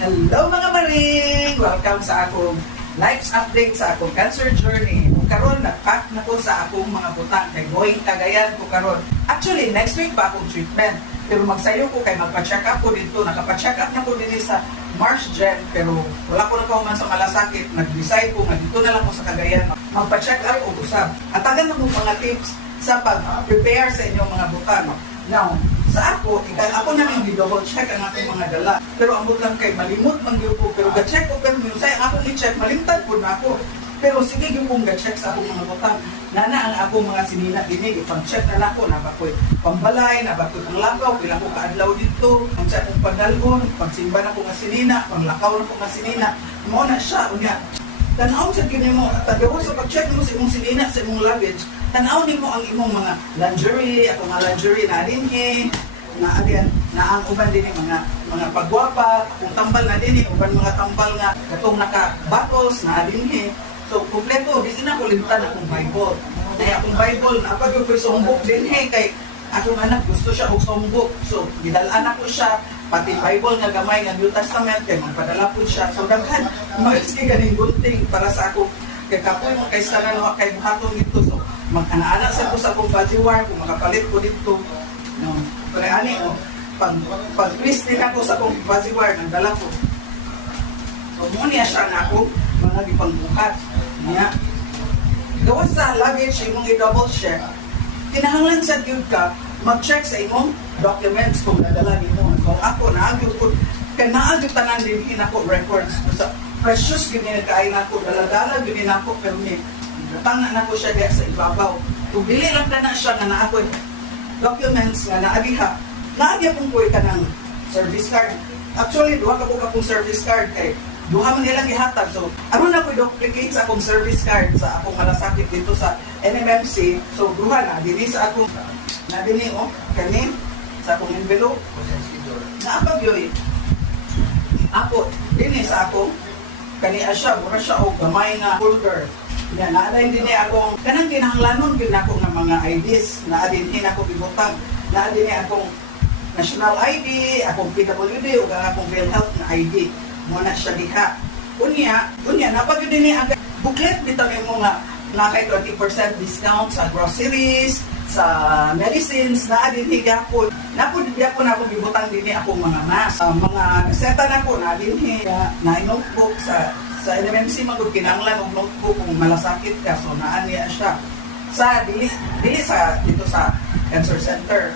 Hello mga maring! Welcome sa akong life's update sa akong cancer journey. Kung karon nag-pack na ko sa akong mga butang kay going Cagayan ko karon. Actually, next week pa akong treatment. Pero magsayo ko kay magpa-check up ko dito. Nakapa-check up na ko din sa March Gen. Pero wala ko na kauman sa malasakit. Nag-decide ko nga dito na lang ko sa Cagayan. Magpa-check up o usap. At tagan na mo mga tips sa pag-prepare sa inyong mga butang. Now, sa ako na lang double check ang aking mga dala. Pero ambot lang kay malimot man gyud ko, pero ga-check ko pero minsan ang akong i-check malimtan pud na ako. Pero sige gyud kong ga-check sa akong mga butang. Nana ang akong mga sinina dinhi ipang-check na nako na ba koy pambalay, na ba koy panglakaw, pila ko kaadlaw dito, ang sa akong padalgon, pagsimba na ko nga sinina, panglakaw na ko nga sinina. Mao na siya unya. Tanaw sa kini mo, tagawa sa pag-check mo sa imong sinina, sa imong luggage. Tanaw nimo ang imong mga lingerie, ato mga lingerie na dinhi na adian na ang uban din mga pagwapa kung tambal na din uban mga tambal nga katong naka bottles na dinhi so kompleto di na ko limtan akong Bible kaya akong Bible na pag ko sumbok dinhi kay akong anak gusto siya og sumbok so gidalan ako siya pati Bible nga gamay nga New Testament kay magpadala po siya so daghan maski ganing gunting para sa ako kay kapoy mo kay sana no kay buhaton dito so mag-ana-ana sa ko sa akong body wire kung makapalit ko dito no pero ani o pag-please din ako sa akong body wire nang dala ko so mo niya siya na ako mga gipangbuhat niya gawa sa luggage imong i-double check kinahanglan sa gyud ka mag-check sa imong documents kung nadala nimo so ako naagyo ko kay naagyo tanan din ako records sa precious gyud ni kaay nako dala-dala gyud ni nako pero ni tanga na ko siya diya sa ibabaw kung dili lang na siya nga na ako documents nga naadiha naagya kong kuha ka ng service card actually duha ka po akong service card kay duha man nilang ihatag so aron na ko duplicate sa akong service card sa akong malasakit dito sa NMMC so duha na dili sa akong na dili kani sa akong envelope naapag yoy ako dili sa akong kani asya mura siya og gamay nga folder yan, naadayin din akong, kanang kinahanglanon din ako ng mga IDs, naadin ako ibutang, naadin akong national ID, akong PWD, o akong PhilHealth na ID. Muna siya diha. Unya, napag din ang booklet dito mo nga, na kay 20% discount sa groceries, sa medicines, naadin higa ko. Napod din ako na akong ibutang din akong mga mask. Mga kaseta na ko, naadin higa, na notebook sa NMMC magud kinahanglan og notebook kung malasakit ka so naa niya siya sa dili sa dito sa cancer center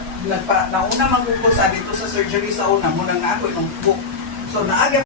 nauna man ko sa dito sa surgery sa una mo nang ako notebook so naagya